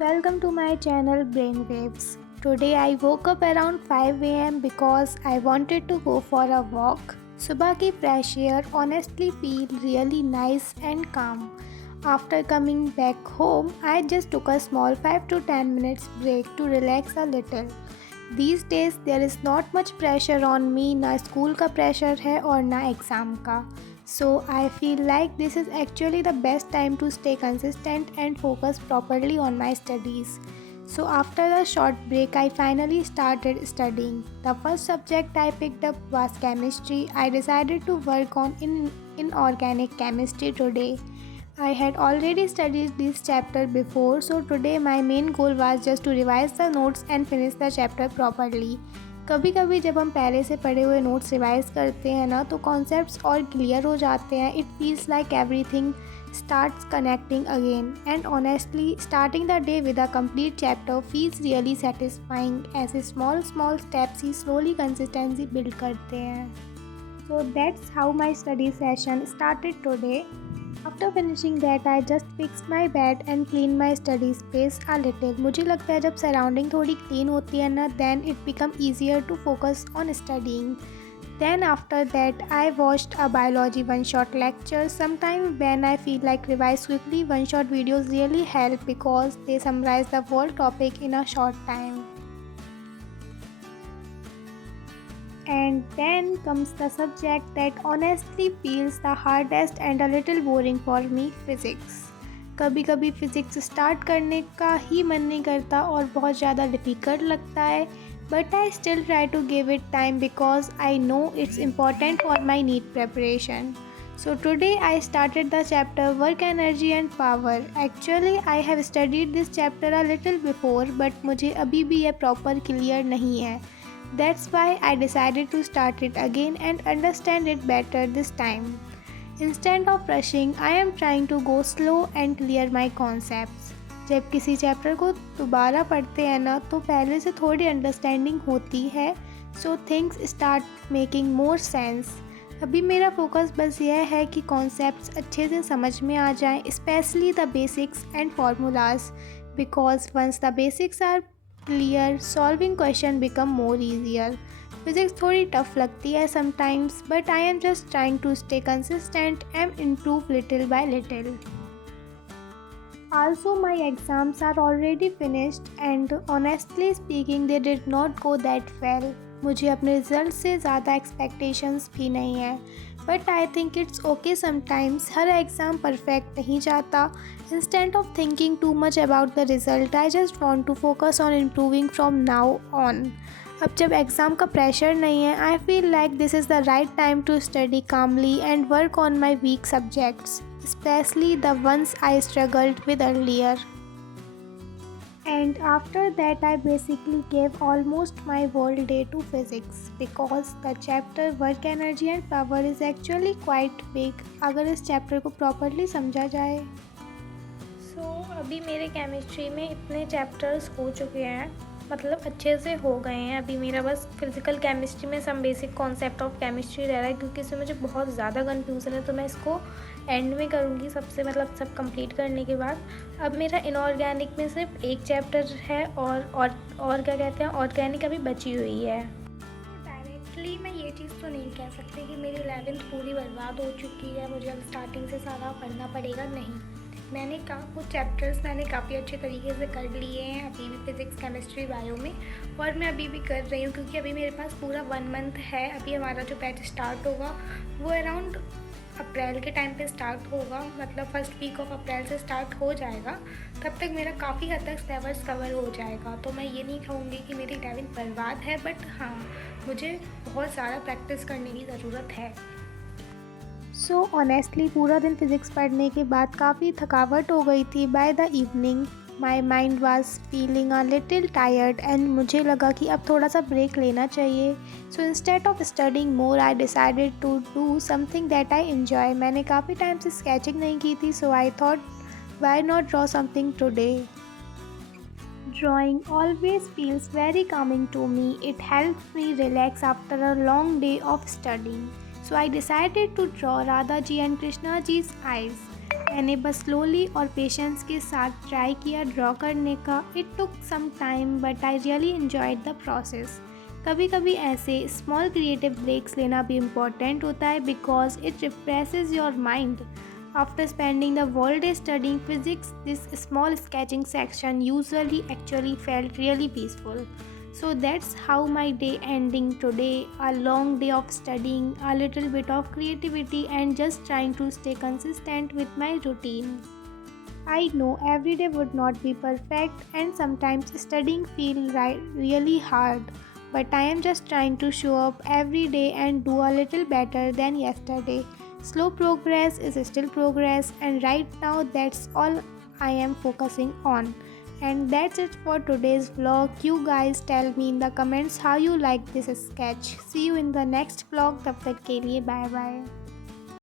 welcome to my channel Brainwaves. Today I woke up around 5 am because I wanted to go for a walk. सुबह की fresh air honestly feel really nice and calm. After coming back home, I just took a small 5 to 10 minutes break to relax a little. These days there is not much pressure on me, ना school का pressure है और ना exam का. So I feel like this is actually the best time to stay consistent and focus properly on my studies. So after the short break, I finally started studying. The first subject I picked up was chemistry. I decided to work on inorganic chemistry today. I had already studied this chapter before, so today my main goal was just to revise the notes and finish the chapter properly. कभी कभी जब हम पहले से पढ़े हुए notes revise करते हैं ना तो कॉन्सेप्ट्स और क्लियर हो जाते हैं. It feels like everything starts connecting again, and honestly starting the day with a complete chapter feels really satisfying. ऐसे small steps ही slowly consistency build करते हैं. So that's how my study session started today. After finishing that, I just fixed my bed and cleaned my study space a little. मुझे लगता है जब surrounding थोड़ी clean होती है ना, then it become easier to focus on studying. Then after that, I watched a biology one-shot lecture. Sometimes when I feel like revise quickly, one-shot videos really help because they summarize the whole topic in a short time. And then comes the subject that honestly feels the hardest and a little boring for me, physics. कभी कभी physics start करने का ही मन नहीं करता और बहुत ज़्यादा डिफ़िकल्ट लगता है, but I still try to give it time because I know it's important for my NEET preparation. So today I started the chapter Work Energy and Power. Actually I have studied this chapter a little before, but मुझे अभी भी ये proper clear नहीं है. That's why I decided to start it again and understand it better this time. Instead of rushing, I am trying to go slow and clear my concepts. जब किसी chapter को दोबारा पढ़ते हैं ना तो पहले से थोड़ी अंडरस्टैंडिंग होती है, so things start making more sense. अभी मेरा फोकस बस यह है कि कॉन्सेप्ट्स अच्छे से समझ में आ जाएं, especially the basics and formulas, because once the basics are clear, solving question become more easier. Physics थोड़ी tough लगती है sometimes, but I am just trying to stay consistent and improve little by little. Also, my exams are already finished and honestly speaking they did not go that well. मुझे अपने result से ज़्यादा expectations भी नहीं है, but I think it's okay sometimes. हर exam perfect नहीं जाता. Instead of thinking too much about the result, I just want to focus on improving from now on. अब जब एग्ज़ाम का प्रेशर नहीं है, I feel like this is the right time to study calmly and work on my weak subjects, especially the ones I struggled with earlier. And after that I basically gave almost my whole day to physics because the chapter Work Energy and Power is actually quite big अगर इस chapter को properly समझा जाए. अभी मेरे chemistry में इतने chapters हो चुके हैं, मतलब अच्छे से हो गए हैं. अभी मेरा बस फिज़िकल केमिस्ट्री में some basic concept of chemistry रह रहा है क्योंकि इसमें मुझे बहुत ज़्यादा कन्फ्यूज़न है, तो मैं इसको एंड में करूँगी सबसे, मतलब सब कंप्लीट करने के बाद. अब मेरा इनऑर्गेनिक में सिर्फ एक चैप्टर है और क्या कहते हैं ऑर्गेनिक अभी बची हुई है. डायरेक्टली मैं ये चीज़ तो नहीं कह सकती कि मेरी 11th पूरी बर्बाद हो चुकी है, मुझे अब स्टार्टिंग से सारा पढ़ना पड़ेगा. नहीं, मैंने कुछ चैप्टर्स मैंने काफ़ी अच्छे तरीके से कर लिए हैं अभी भी फिज़िक्स केमिस्ट्री बायो में, और मैं अभी भी कर रही हूँ क्योंकि अभी मेरे पास पूरा 1 मंथ है. अभी हमारा जो बैच स्टार्ट होगा वो अराउंड अप्रैल के टाइम पे स्टार्ट होगा, मतलब फर्स्ट वीक ऑफ अप्रैल से स्टार्ट हो जाएगा. तब तक मेरा काफ़ी हद तक सिलेबस कवर हो जाएगा, तो मैं ये नहीं कहूँगी कि मेरी 11th बर्बाद है, बट हाँ मुझे बहुत ज़्यादा प्रैक्टिस करने की ज़रूरत है. सो ऑनेस्टली पूरा दिन फिज़िक्स पढ़ने के बाद काफ़ी थकावट हो गई थी. By the evening my mind was feeling a little tired and मुझे लगा कि अब थोड़ा सा ब्रेक लेना चाहिए. So instead of studying more I decided to do something that I enjoy. मैंने काफ़ी टाइम से स्केचिंग नहीं की थी, so I thought why not draw something today. Drawing always feels very calming to me. It helps me relax after a long day of studying. So I decided to draw Radha ji and Krishna ji's eyes. मैंने बस slowly और patience के साथ try किया draw करने का. It took some time but I really enjoyed the process. कभी कभी ऐसे स्मॉल क्रिएटिव ब्रेक्स लेना भी इम्पॉर्टेंट होता है because it refreshes your mind. After spending the whole day studying physics, this small sketching section usually actually felt really peaceful. So that's how my day ending today. A long day of studying, a little bit of creativity, and just trying to stay consistent with my routine. I know every day would not be perfect, and sometimes studying feels really hard. But I am just trying to show up every day and do a little better than yesterday. Slow progress is still progress, and right now that's all I am focusing on. And that's it for today's vlog. You guys tell me in the comments how you like this sketch. See you in the next vlog. तब तक के लिए bye bye.